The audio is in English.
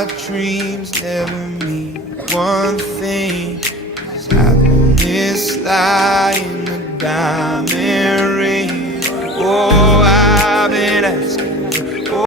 our dreams never mean one thing. Is happiness lie in a diamond ring? Oh, I've been asking